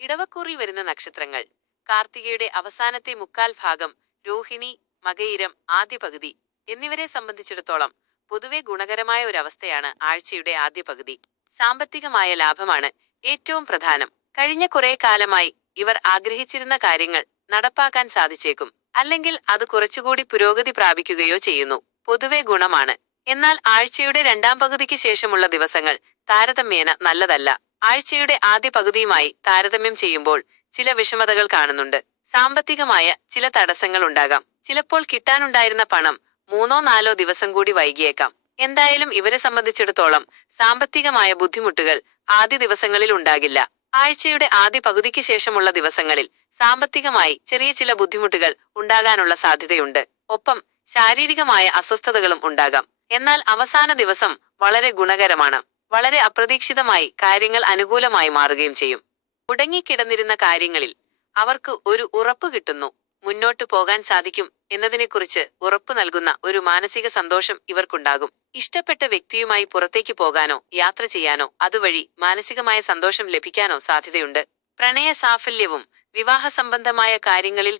ഇടവക്കൂറിൽ വരുന്ന നക്ഷത്രങ്ങൾ: കാർത്തികയുടെ അവസാനത്തെ മുക്കാൽ ഭാഗം, രോഹിണി, മകയിരം ആദ്യ പകുതി എന്നിവരെ സംബന്ധിച്ചിടത്തോളം പൊതുവെ ഗുണകരമായ ഒരവസ്ഥയാണ് ആഴ്ചയുടെ ആദ്യ പകുതി. സാമ്പത്തികമായ ലാഭമാണ് ഏറ്റവും പ്രധാനം. കഴിഞ്ഞ കുറെ കാലമായി ഇവർ ആഗ്രഹിച്ചിരുന്ന കാര്യങ്ങൾ നടപ്പാക്കാൻ സാധിച്ചേക്കും, അല്ലെങ്കിൽ അത് കുറച്ചുകൂടി പുരോഗതി പ്രാപിക്കുകയോ ചെയ്യുന്നു. പൊതുവെ ഗുണമാണ്. എന്നാൽ ആഴ്ചയുടെ രണ്ടാം പകുതിക്ക് ശേഷമുള്ള ദിവസങ്ങൾ താരതമ്യേന നല്ലതല്ല. ആഴ്ചയുടെ ആദ്യ പകുതിയുമായി താരതമ്യം ചെയ്യുമ്പോൾ ചില വിഷമതകൾ കാണുന്നുണ്ട്. സാമ്പത്തികമായ ചില തടസ്സങ്ങൾ ഉണ്ടാകാം. ചിലപ്പോൾ കിട്ടാനുണ്ടായിരുന്ന പണം 3-4 ദിവസം കൂടി വൈകിയേക്കാം. എന്തായാലും ഇവരെ സംബന്ധിച്ചിടത്തോളം സാമ്പത്തികമായ ബുദ്ധിമുട്ടുകൾ ആദ്യ ദിവസങ്ങളിൽ ഉണ്ടാകില്ല. ആഴ്ചയുടെ ആദ്യ പകുതിക്ക് ശേഷമുള്ള ദിവസങ്ങളിൽ സാമ്പത്തികമായി ചെറിയ ചില ബുദ്ധിമുട്ടുകൾ ഉണ്ടാകാനുള്ള സാധ്യതയുണ്ട്. ഒപ്പം ശാരീരികമായ അസ്വസ്ഥതകളും ഉണ്ടാകാം. എന്നാൽ അവസാന ദിവസം വളരെ ഗുണകരമാണ്. വളരെ അപ്രതീക്ഷിതമായി കാര്യങ്ങൾ അനുകൂലമായി മാറുകയും ചെയ്യും. മുടങ്ങിക്കിടന്നിരുന്ന കാര്യങ്ങളിൽ അവർക്ക് ഒരു ഉറപ്പ് കിട്ടുന്നു. മുന്നോട്ടു പോകാൻ സാധിക്കും എന്നതിനെക്കുറിച്ച് ഉറപ്പു നൽകുന്ന ഒരു മാനസിക സന്തോഷം ഇവർക്കുണ്ടാകും. ഇഷ്ടപ്പെട്ട വ്യക്തിയുമായി പുറത്തേക്ക് പോകാനോ യാത്ര ചെയ്യാനോ അതുവഴി മാനസികമായ സന്തോഷം ലഭിക്കാനോ സാധ്യതയുണ്ട്. പ്രണയ സാഫല്യവും വിവാഹ സംബന്ധമായ കാര്യങ്ങളിൽ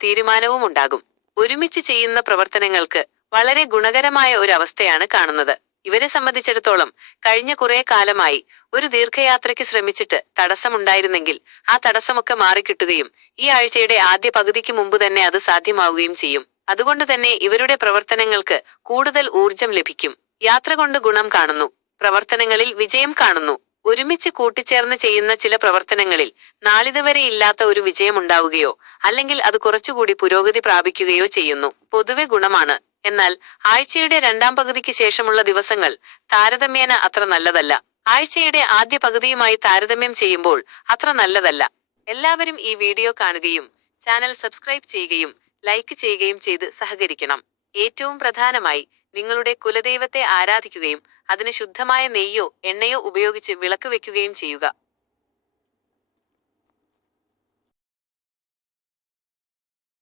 തീരുമാനവും ഉണ്ടാകും. ഒരുമിച്ച് ചെയ്യുന്ന പ്രവർത്തനങ്ങൾക്ക് വളരെ ഗുണകരമായ ഒരു അവസ്ഥയാണ് കാണുന്നത്. ഇവരെ സംബന്ധിച്ചിടത്തോളം കഴിഞ്ഞ കുറെ കാലമായി ഒരു ദീർഘയാത്രയ്ക്ക് ശ്രമിച്ചിട്ട് തടസ്സമുണ്ടായിരുന്നെങ്കിൽ ആ തടസ്സമൊക്കെ മാറിക്കിട്ടുകയും ഈ ആഴ്ചയുടെ ആദ്യ പകുതിക്ക് മുമ്പ് തന്നെ അത് സാധ്യമാവുകയും ചെയ്യും. അതുകൊണ്ട് തന്നെ ഇവരുടെ പ്രവർത്തനങ്ങൾക്ക് കൂടുതൽ ഊർജം ലഭിക്കും. യാത്ര കൊണ്ട് ഗുണം കാണുന്നു. പ്രവർത്തനങ്ങളിൽ വിജയം കാണുന്നു. ഒരുമിച്ച് കൂട്ടിച്ചേർന്ന് ചെയ്യുന്ന ചില പ്രവർത്തനങ്ങളിൽ നാളിതുവരെ ഇല്ലാത്ത ഒരു വിജയമുണ്ടാവുകയോ അല്ലെങ്കിൽ അത് കുറച്ചുകൂടി പുരോഗതി പ്രാപിക്കുകയോ ചെയ്യുന്നു. പൊതുവെ ഗുണമാണ്. എന്നാൽ ആഴ്ചയുടെ രണ്ടാം പകുതിക്ക് ശേഷമുള്ള ദിവസങ്ങൾ താരതമ്യേന അത്ര നല്ലതല്ല. ആഴ്ചയുടെ ആദ്യ പകുതിയുമായി താരതമ്യം ചെയ്യുമ്പോൾ അത്ര നല്ലതല്ല. എല്ലാവരും ഈ വീഡിയോ കാണുകയും ചാനൽ സബ്സ്ക്രൈബ് ചെയ്യുകയും ലൈക്ക് ചെയ്യുകയും ചെയ്ത് സഹകരിക്കണം. ഏറ്റവും പ്രധാനമായി നിങ്ങളുടെ കുലദൈവത്തെ ആരാധിക്കുകയും അതിന് ശുദ്ധമായ നെയ്യോ എണ്ണയോ ഉപയോഗിച്ച് വിളക്ക് വെക്കുകയും ചെയ്യുക.